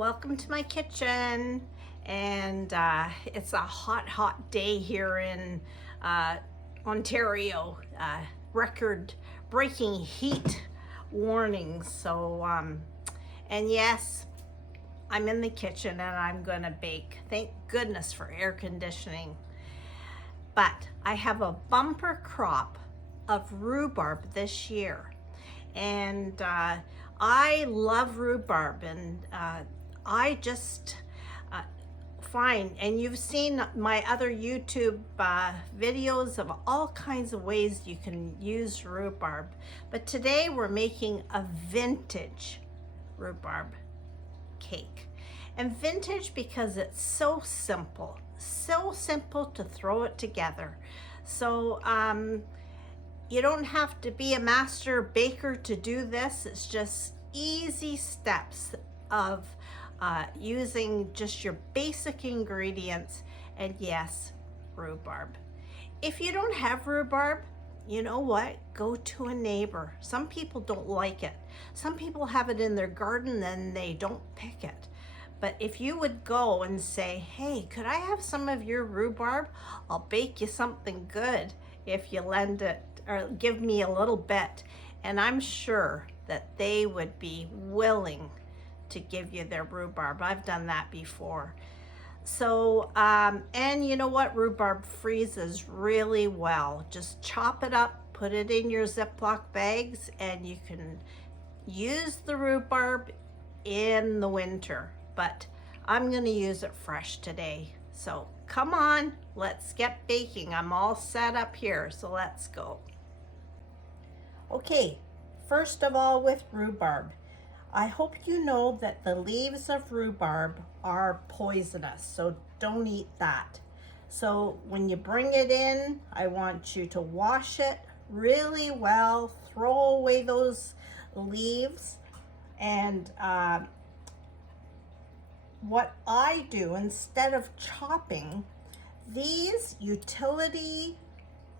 Welcome to my kitchen. And it's a hot day here in Ontario. Record breaking heat warnings. So and yes, I'm in the kitchen and I'm gonna bake. Thank goodness for air conditioning. But I have a bumper crop of rhubarb this year, and I love rhubarb, and I just find, and you've seen my other YouTube videos of all kinds of ways you can use rhubarb, but today we're making a vintage rhubarb cake. And vintage because it's so simple to throw it together. So you don't have to be a master baker to do this. It's just easy steps of using just your basic ingredients, and yes, rhubarb. If you don't have rhubarb, you know what? Go to a neighbor. Some people don't like it. Some people have it in their garden and they don't pick it. But if you would go and say, hey, could I have some of your rhubarb? I'll bake you something good if you lend it or give me a little bit. And I'm sure that they would be willing to give you their rhubarb. I've done that before. So, and you know what? Rhubarb freezes really well. Just chop it up, put it in your Ziploc bags, and you can use the rhubarb in the winter. But I'm gonna use it fresh today. So come on, let's get baking. I'm all set up here, so let's go. Okay, first of all with rhubarb, I hope you know that the leaves of rhubarb are poisonous, so don't eat that. So when you bring it in, I want you to wash it really well, throw away those leaves, and what I do, instead of chopping, these utility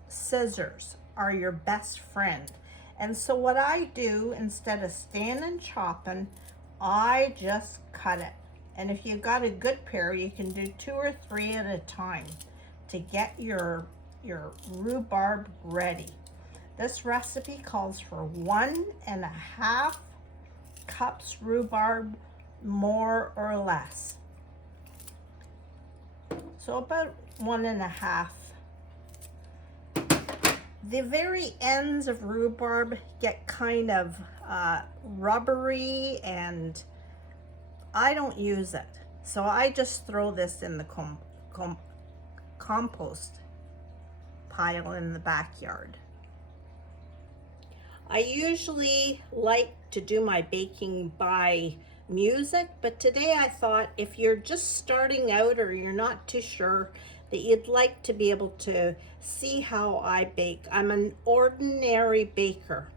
scissors are your best friend. And so what I do, instead of standing chopping, I just cut it. And if you've got a good pair, you can do 2 or 3 at a time to get your rhubarb ready. This recipe calls for 1.5 cups rhubarb, more or less. So about 1.5. The very ends of rhubarb get kind of rubbery, and I don't use it. So I just throw this in the compost pile in the backyard. I usually like to do my baking by music, but today I thought if you're just starting out or you're not too sure, that you'd like to be able to see how I bake. I'm an ordinary baker,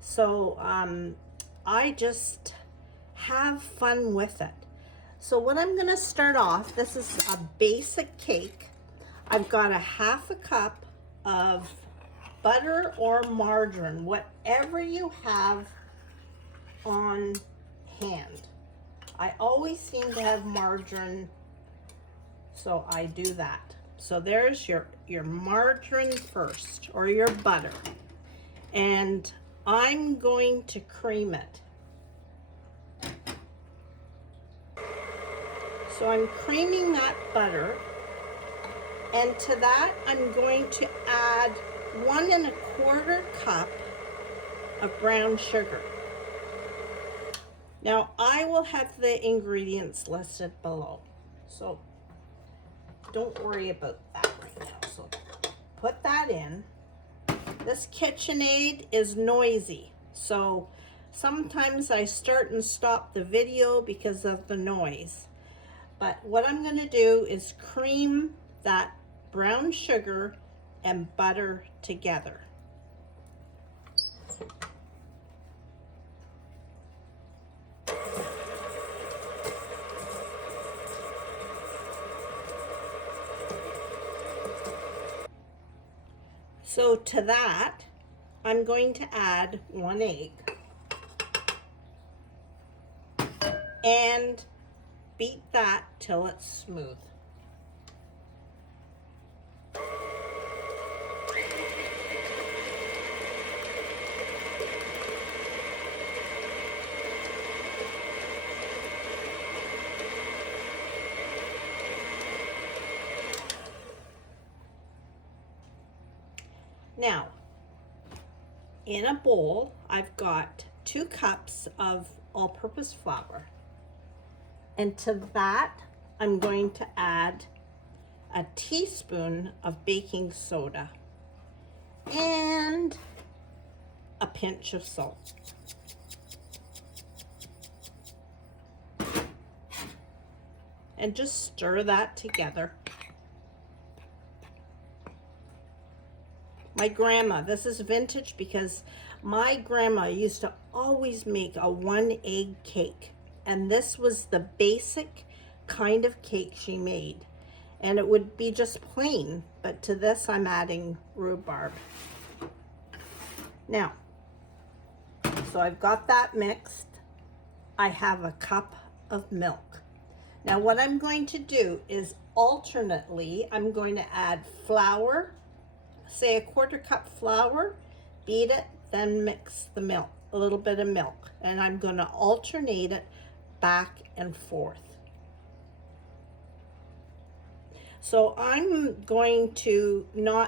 so I just have fun with it. So what I'm gonna start off, this is a basic cake. I've got 1/2 cup of butter or margarine, whatever you have on hand. I always seem to have margarine, so I do that. So there's your margarine first, or your butter. And I'm going to cream it. So I'm creaming that butter, and to that I'm going to add 1.25 cup of brown sugar. Now I will have the ingredients listed below, so don't worry about that right now. So put that in. This KitchenAid is noisy, so sometimes I start and stop the video because of the noise. But what I'm going to do is cream that brown sugar and butter together. So to that, I'm going to add 1 egg and beat that till it's smooth. Now, in a bowl, I've got 2 cups of all-purpose flour. And to that, I'm going to add a teaspoon of baking soda and a pinch of salt. And just stir that together. My grandma, this is vintage because my grandma used to always make a 1-egg cake. And this was the basic kind of cake she made. And it would be just plain, but to this I'm adding rhubarb. Now, so I've got that mixed. I have a cup of milk. Now what I'm going to do is alternately, I'm going to add flour, say a 1/4 cup flour, beat it, then mix the milk, a little bit of milk, and I'm going to alternate it back and forth. So I'm going to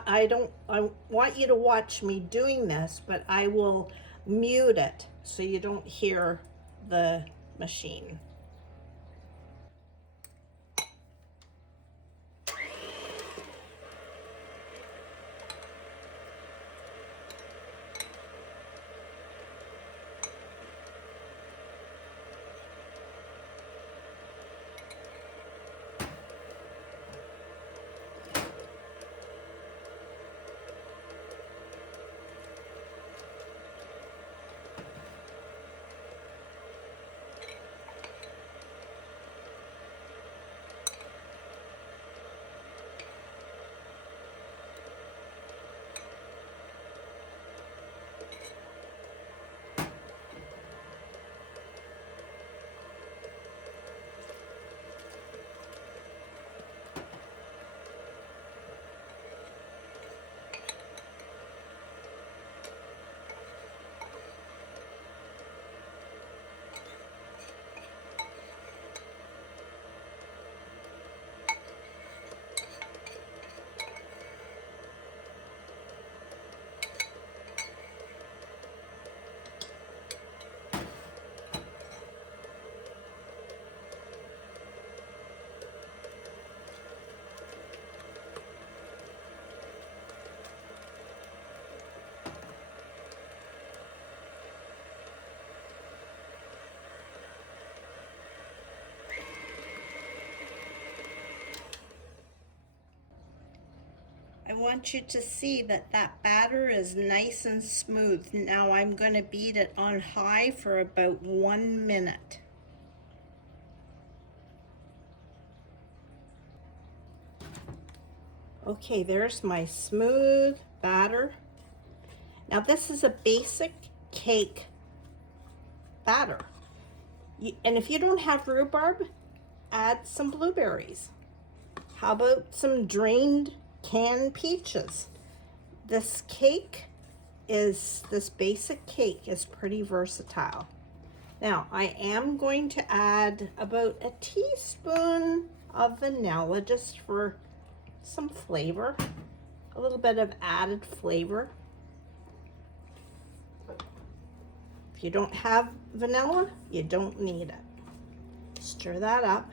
I want you to watch me doing this, but I will mute it so you don't hear the machine. I want you to see that that batter is nice and smooth. Now I'm going to beat it on high for about 1 minute. Okay, there's my smooth batter. Now this is a basic cake batter. And if you don't have rhubarb, add some blueberries. How about some drained canned peaches? This basic cake is pretty versatile. Now I am going to add about a teaspoon of vanilla just for some flavor, a little bit of added flavor. If you don't have vanilla, you don't need it. Stir that up.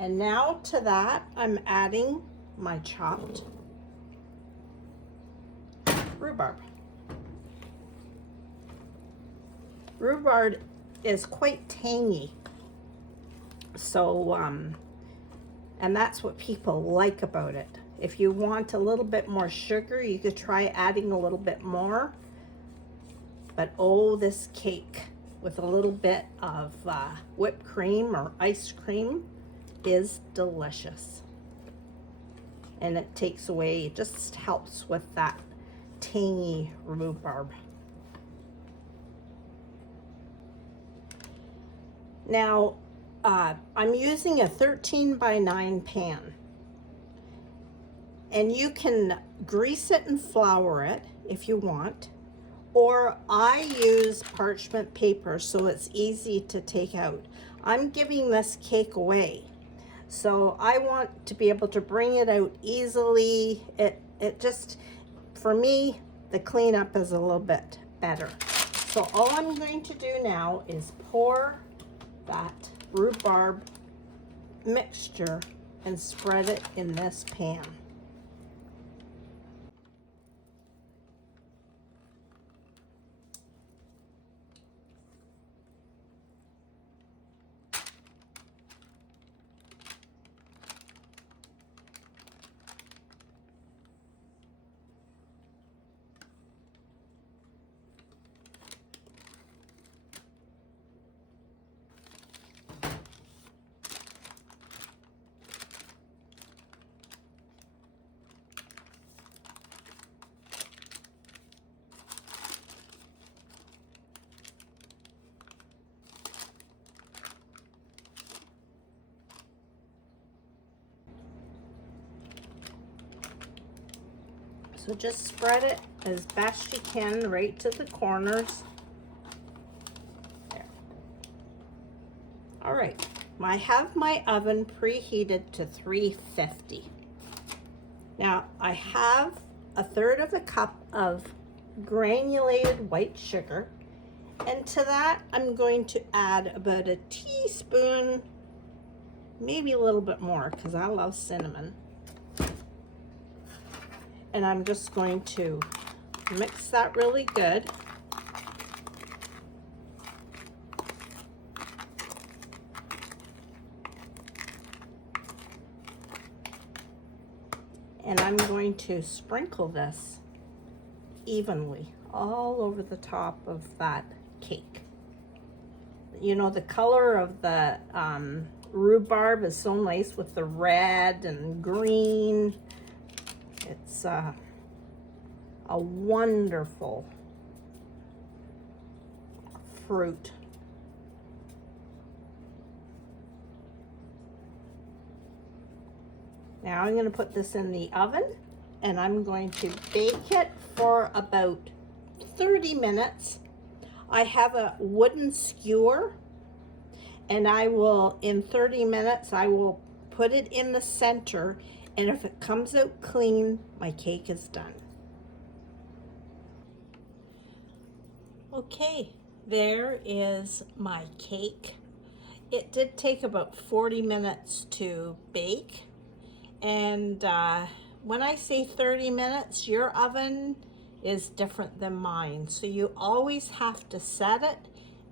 And now to that, I'm adding my chopped rhubarb. Rhubarb is quite tangy. So, and that's what people like about it. If you want a little bit more sugar, you could try adding a little bit more. But oh, this cake with a little bit of whipped cream or ice cream is delicious. And it takes away, it just helps with that tangy rhubarb. Now, I'm using a 13 by 9 pan, and you can grease it and flour it if you want, or I use parchment paper so it's easy to take out. I'm giving this cake away, so I want to be able to bring it out easily. It just, for me, the cleanup is a little bit better. So all I'm going to do now is pour that rhubarb mixture and spread it in this pan. So just spread it as best you can right to the corners. There. All right, I have my oven preheated to 350. Now I have a third of a cup of granulated white sugar, and to that I'm going to add about a teaspoon, maybe a little bit more because I love cinnamon. And I'm just going to mix that really good. And I'm going to sprinkle this evenly all over the top of that cake. You know, the color of the rhubarb is so nice with the red and green. It's a wonderful fruit. Now I'm going to put this in the oven, and I'm going to bake it for about 30 minutes. I have a wooden skewer, and I will, in 30 minutes, I will put it in the center, and if it comes out clean, my cake is done. Okay, there is my cake. It did take about 40 minutes to bake. And when I say 30 minutes, your oven is different than mine. So you always have to set it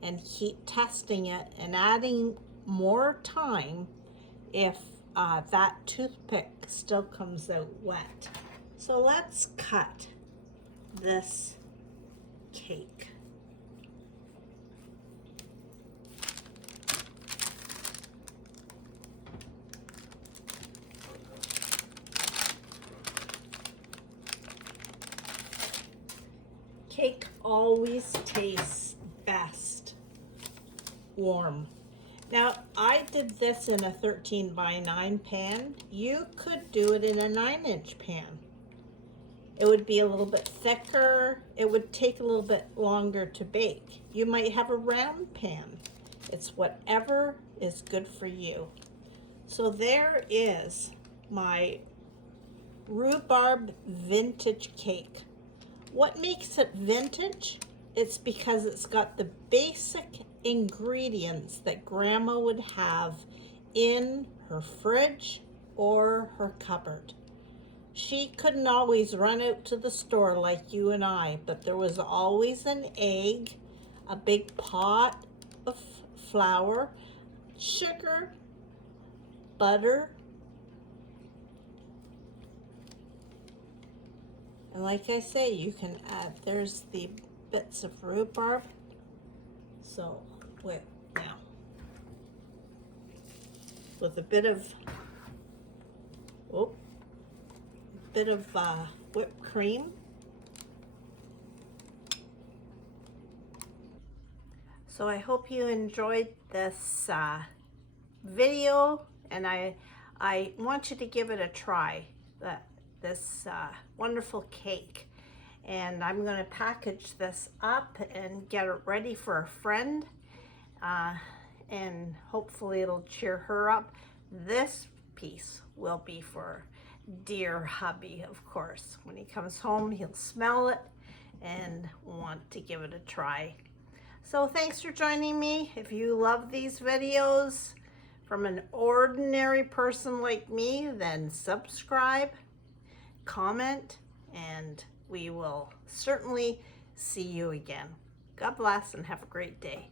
and keep testing it and adding more time if that toothpick still comes out wet. So let's cut this cake. Cake always tastes best warm. Now, I did this in a 13 by 9 pan. You could do it in a 9-inch pan. It would be a little bit thicker. It would take a little bit longer to bake. You might have a round pan. It's whatever is good for you. So there is my rhubarb vintage cake. What makes it vintage? It's because it's got the basic ingredients that Grandma would have in her fridge or her cupboard. She couldn't always run out to the store like you and I, but there was always an egg, a big pot of flour, sugar, butter, and like I say, you can add, there's the bits of rhubarb. So, wait, now, with a bit of, whipped cream. So I hope you enjoyed this video, and I want you to give it a try, this wonderful cake. And I'm going to package this up and get it ready for a friend, and hopefully it'll cheer her up. This piece will be for dear hubby, of course. When he comes home, he'll smell it and want to give it a try. So thanks for joining me. If you love these videos from an ordinary person like me, then subscribe, comment, and we will certainly see you again. God bless and have a great day.